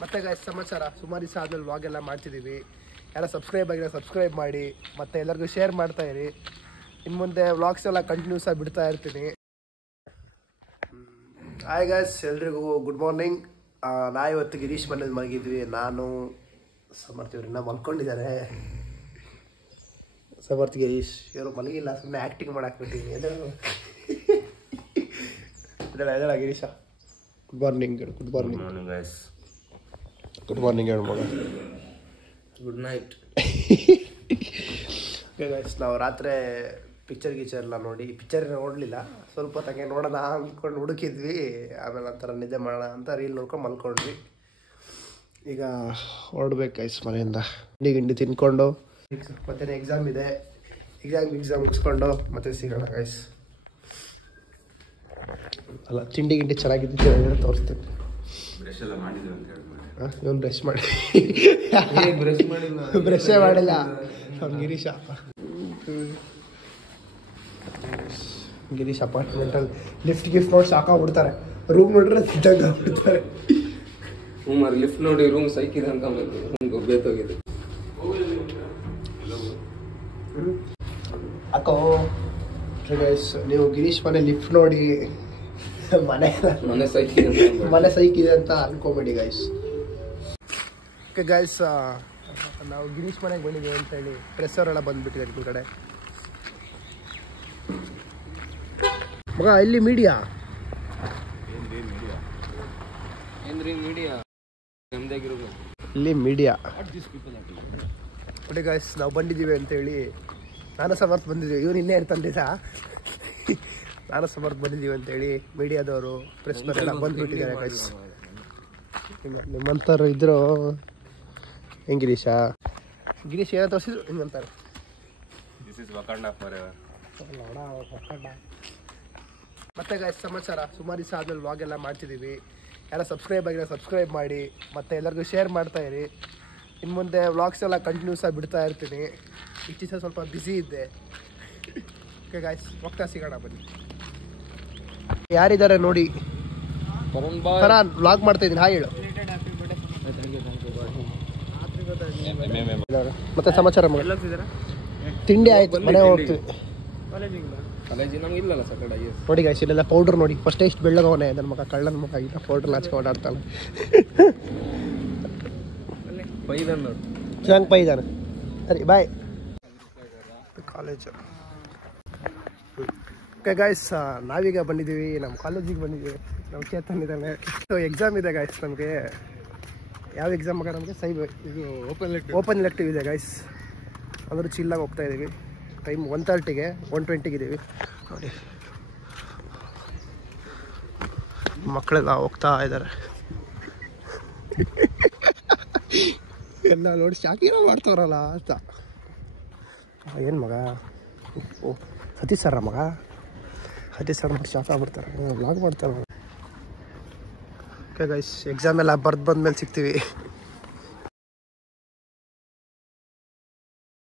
ಮತ್ತೆ ಗೈಸ್ ಸಮಾಚಾರ ಸುಮಾರು ದಿವಸ ಆದ್ಮೇಲೆ ವ್ಲಾಗ್ ಎಲ್ಲ ಮಾಡ್ತಿದ್ದೀವಿ. ಯಾರು ಸಬ್ಸ್ಕ್ರೈಬ್ ಆಗಿರೋ ಸಬ್ಸ್ಕ್ರೈಬ್ ಮಾಡಿ, ಮತ್ತು ಎಲ್ಲರಿಗೂ ಶೇರ್ ಮಾಡ್ತಾ ಇರಿ. ಇನ್ನು ಮುಂದೆ ವ್ಲಾಗ್ಸ್ ಎಲ್ಲ ಕಂಟಿನ್ಯೂಸ್ ಆಗಿ ಬಿಡ್ತಾ ಇರ್ತೀನಿ. ಹಾಯ್ ಗೈಸ್, ಎಲ್ರಿಗೂ ಗುಡ್ ಮಾರ್ನಿಂಗ್. ನಾ ಇವತ್ತು ಗಿರೀಶ್ ಮನೇಲಿ ಮಲಗಿದ್ವಿ. ನಾನು ಸಮರ್ಥ ಇವ್ರು ಇನ್ನೂ ಮಲ್ಕೊಂಡಿದ್ದಾರೆ. ಸಮರ್ಥ ಗಿರೀಶ್ ಇವರು ಮಲಗಿಲ್ಲ, ಸುಮ್ಮನೆ ಆ್ಯಕ್ಟಿಂಗ್ ಮಾಡಾಕ್ಬಿಟ್ಟಿದ್ದೀನಿ. ಎದಳ Girish, good morning. Good morning guys. Good morning ಹೇಳು ಮಗ. ಗುಡ್ ನೈಟ್ ಗೈಸ್, ನಾವು ರಾತ್ರಿ ಪಿಕ್ಚರ್ ಎಲ್ಲ ನೋಡಿ, ಪಿಕ್ಚರ್ ನೋಡಲಿಲ್ಲ, ಸ್ವಲ್ಪ ಹೊತ್ತಂಗೆ ನೋಡೋಣ ಅಂದ್ಕೊಂಡು ಹುಡುಕಿದ್ವಿ. ಆಮೇಲೆ ಒಂಥರ ನಿದ್ದೆ ಮಾಡೋಣ ಅಂತ ರೀಲ್ ನೋಡ್ಕೊಂಡು ಮಲ್ಕೊಂಡ್ವಿ. ಈಗ ಹೊರಡ್ಬೇಕು ಗೈಸ್ ಮನೆಯಿಂದ. ಗಿಂಡಿ ತಿನ್ಕೊಂಡು ಮತ್ತೆ ಎಕ್ಸಾಮ್ ಇದೆ, ಎಕ್ಸಾಮ್ ಮುಗಿಸ್ಕೊಂಡು ಮತ್ತೆ ಸಿಗೋಣ ಗೈಸ್. ಅಲ್ಲ, ತಿಂಡಿ ಚೆನ್ನಾಗಿದ್ದು ತೋರಿಸ್ತೀನಿ. ಬ್ರಷ್ ಎಲ್ಲ ಮಾಡಿದ್ರು ಅಂತ ಹೇಳ್ತಾರೆ. ಇವನು ಬ್ರಷ್ ಮಾಡಿ ಬ್ರಷ್ ಬ್ರಷೇ ಮಾಡಿಲ್ಲ ಅವ್ನು ಗಿರೀಶ್ ಅಪಾರ್ಟ್ಮೆಂಟಲ್ಲಿ ಲಿಫ್ಟ್ ನೋಡಿ ಸಾಕಾಗ್ಬಿಡ್ತಾರೆ. ರೂಮ್ ನೋಡ್ರೆ ಸಿದ್ದಂಗೆ ಆಗ್ಬಿಡ್ತಾರೆ. ಲಿಫ್ಟ್ ನೋಡಿ ರೂಮ್ ಸೈಕಿದೆ ಅಂತ ಬೇತೋಗಿದೆ. ಅಕ್ಕೋ ಗೈಸ್, ನೀವು ಗಿರೀಶ್ ಮನೆ ಲಿಫ್ಟ್ ನೋಡಿ ಮನೆ ಸೈಕಿದೆ ಅಂತ ಅನ್ಕೋಬೇಡಿ ಗೈಸ್. ಓಕೆ ಗೈಸ್, ನಾವು ಗಿರೀಶ್ ಮನೆಗೆ ಬಂದಿದ್ದೀವಿ ಅಂತೇಳಿ ಪ್ರೆಸ್ಸವರೆಲ್ಲ ಬಂದುಬಿಟ್ಟಿದ್ದಾರೆ ಈ ಕಡೆ. ಮಗ ಇಲ್ಲಿ ಮೀಡಿಯಾ ಇಲ್ಲಿ ಮೀಡಿಯಾ ನೋಡಿ ಗೈಸ್, ನಾವು ಬಂದಿದ್ದೀವಿ ಅಂತೇಳಿ ನಾನು ಸಮರ್ಥ ಬಂದಿದ್ದೀವಿ. ಇವನು ಇನ್ನೇ ಇರ್ತಂದಿದ್ದ, ನಾನು ಸಮರ್ಥ ಬಂದಿದ್ದೀವಿ ಅಂತೇಳಿ ಮೀಡಿಯಾದವರು ಪ್ರೆಸ್ನವರೆಲ್ಲ ಬಂದುಬಿಟ್ಟಿದ್ದಾರೆ ಗೈಸ್. ನಿಮ್ಮಂಥವ್ರು ಇದ್ರು ಹೆಂಗೆ ಗಿರೀಶ್ ಏನೋ ತೋರಿಸಿದ್ರು ಹಿಂಗಂತಾರೆ. ಮತ್ತೆ ಗೈಸ್ ಸಮಾಚಾರ ಸುಮಾರು ದಿವಸ ಆದ್ಮೇಲೆ ವ್ಲಾಗ್ ಎಲ್ಲ ಮಾಡ್ತಿದ್ದೀವಿ. ಯಾರು ಸಬ್ಸ್ಕ್ರೈಬ್ ಆಗಿರೋ ಸಬ್ಸ್ಕ್ರೈಬ್ ಮಾಡಿ, ಮತ್ತು ಎಲ್ಲರಿಗೂ ಶೇರ್ ಮಾಡ್ತಾ ಇರಿ. ಇನ್ನು ಮುಂದೆ ವ್ಲಾಗ್ಸ್ ಎಲ್ಲ ಕಂಟಿನ್ಯೂಸ್ ಆಗಿ ಬಿಡ್ತಾ ಇರ್ತೀನಿ. ಇಷ್ಟಿಸ ಸ್ವಲ್ಪ ಬ್ಯುಸಿ ಇದ್ದೆ. ಓಕೆ ಗೈಸ್, ಹೋಗ್ತಾ ಸಿಗೋಣ ಬನ್ನಿ. ಯಾರಿದ್ದಾರೆ ನೋಡಿ, ಫರಾನ್ ವ್ಲಾಗ್ ಮಾಡ್ತಾ ಇದ್ದೀನಿ. ಹಾಯ್ ಹೇಳು. ಮತ್ತೆ ಸಮಾಚಾರ ತಿಂಡಿ ಆಯ್ತು, ಮನೆ ಹೋಗ್ತೀವಿ. ನೋಡಿ ಗೈಸ್, ಇಲ್ಲೆಲ್ಲ ಪೌಡರ್ ನೋಡಿ, ಫಸ್ಟ್ ಎಷ್ಟು ಬೆಳ್ಳಗವನೇ ನನ್ನ ಮಗ, ಕಳ್ಳನ ಮಗ. ಈಗ ಪೌಡರ್ ನಾಚಿಕೆ ಓಡಾಡ್ತಾನೆ. ಚೆನ್ನಾಗಿ ಪೈದಾನೆ. ಸರಿ ಬಾಯ್. ಕಾಲೇಜು. ಓಕೆ ಗೈಸ್, ನಾವೀಗ ಬಂದಿದ್ದೀವಿ ನಮ್ಮ ಕಾಲೇಜಿಗೆ ಬಂದಿದ್ದೀವಿ. ನಮ್ಮ ಚೇತನ್ ಇದ್ದಾನೆ. ಎಕ್ಸಾಮ್ ಇದೆ ಗೈಸ್ ನಮಗೆ. ಯಾವ ಎಕ್ಸಾಮ್ ಆಗ ನಮಗೆ ಇದು ಓಪನ್ ಎಲೆಕ್ಟಿವ್ ಇದೆ ಗೈಸ್. ಅಂದ್ರೆ ಚಿಲ್ಲಾಗಿ ಹೋಗ್ತಾ ಇದ್ದೀವಿ. ಟೈಮ್ 1:30ಗೆ 1:20ಗೆ ಇದ್ದೀವಿ ನೋಡಿ. ಮಕ್ಕಳೆಲ್ಲ ಹೋಗ್ತಾ ಇದ್ದಾರೆ. ಎಲ್ಲ ನೋಡಿ ಶಾಕಿರ ಮಾಡ್ತಾವ್ರಲ್ಲ ಅಂತ. ಏನು ಮಗ, ಓ ಸತೀಶ್ ಸರ ಮಗ, ಸತೀಶ್ ಸರ್ ನೋಡಿ ಶಾಕ್ ಆಗ್ಬಿಡ್ತಾರೆ, ವ್ಲಾಗ್ ಮಾಡ್ತಾರೆ. ಓಕೆ ಗೈಸ್, ಎಕ್ಸಾಮ್ ಎಲ್ಲ ಬಂದ್ಮೇಲೆ ಸಿಗ್ತೀವಿ.